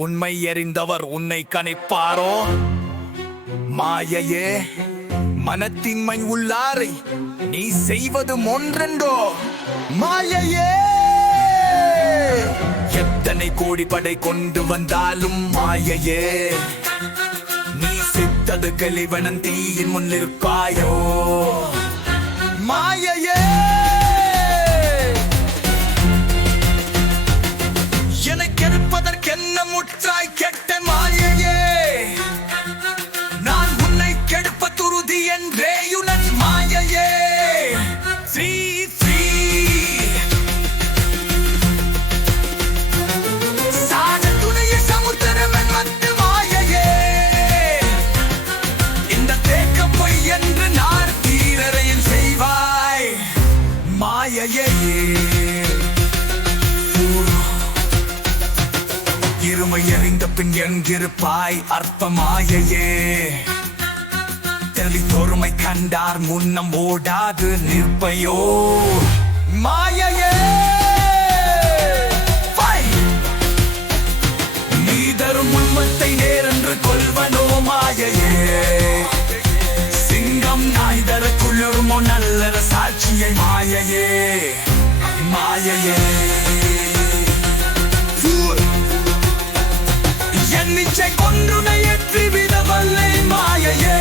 உண்மை எறிந்தவர் உன்னை கணிப்பாரோ? மாயையே, மனத்தின்மை உள்ளாரை நீ செய்வது ஒன்றென்றோ? மாயையே, எத்தனை கோடி படை கொண்டு வந்தாலும் மாயையே, நீ சித்தது கலிவனன் தீயின் முன் நிற்பாயோ? மாயையே, எனக்கெடுப்பதற்கென்ன முற்றாய் கெட்ட மாயையே, நான் உன்னை கெடுப்ப துருதி என்றேயுனன் மாயையே. சாத துணைய சமுத்திரம் மத்து மாயையே, இந்த தேக்கம் பொய் என்று நான் தீரறையில் செய்வாய் மாயையே. இருமை எறிந்த பின் எங்கிருப்பாய் அற்ப மாயையே, தெளித்தொருமை கண்டார் முன்னம் ஓடாது நிற்பையோ? மாயையே, நீ தரும் உண்மத்தை நேரென்று கொள்வனோ? மாயையே, சிங்கம் நாய் தர குளிர்மோ நல்ல சாட்சியை? மாயையே, மாயையே, நிச்சை கொன்றுனை ஏற்றி விடவல்லை மாயையே,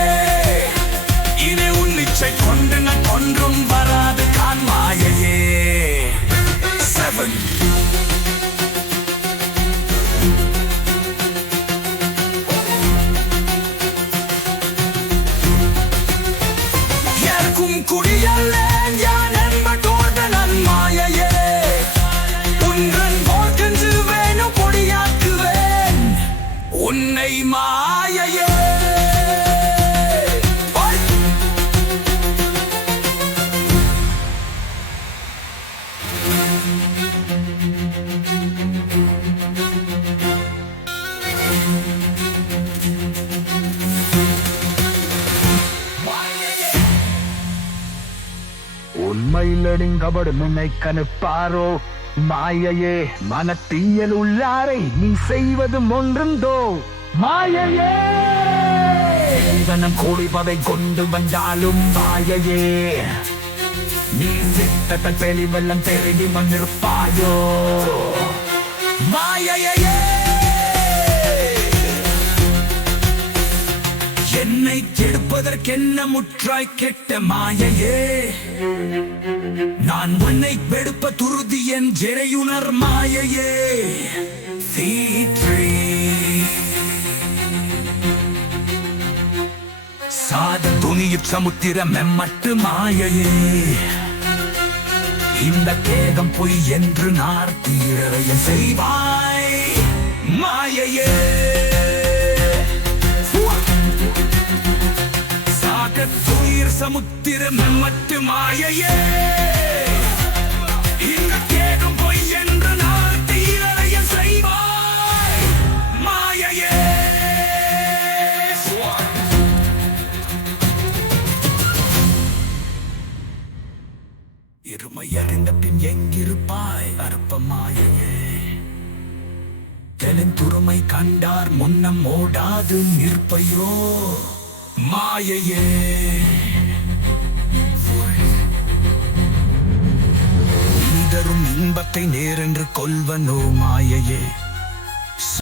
இனி உன் நிச்சை கொண்டு நான் ஒன்றும் வராது கான் மாயையே. 7 ஏற்கும் குடியல்ல யான் என்பதோடு நன் மாயையே, உன்றன் போர்க்கென்று வேணும் பொடியாக்குவேன் உன்னை மாயையே. உண்மையிலடிங்கபடு முன்னை கணுப்பாரோ? மாயையே, மனத்தீயல் உள்ளாரை நீ செய்வது ஒன்றுந்தோ? மாயையே, இவனம் கூடிப்பதை கொண்டு வந்தாலும் மாயையே, நீ சித்தத்தை பெலி வெள்ளம் பெருகி வந்திருப்பாயோ? மாயையே, என்னை கெடுப்பதற்கென்ன முற்றாய் கெட்ட மாயையே, நான் உன்னை வெடுப்ப துருதி என் ஜெரையுணர் மாயையே. சாத துணியில் சமுத்திரம் எம்மட்டு மாயையே, இந்த தேகம் பொய் என்று நார் தீரறைய செய்வாய் மாயையே. சாத துணியில் சமுத்திரம் எம்மட்டு மாயையே, இந்த தேகம் பொய் என்று நார் தீரறைய செய்வாய் மாயையே. இருமை அறிந்த பின் எங்கிருப்பாய் அற்ப மாயையே, தெளிந்துருமை கண்டார் முன்னம் ஓடாது நிற்பையோ? மாயையே, தரும் இன்பத்தை நேரென்று கொள்வனோ? மாயையே,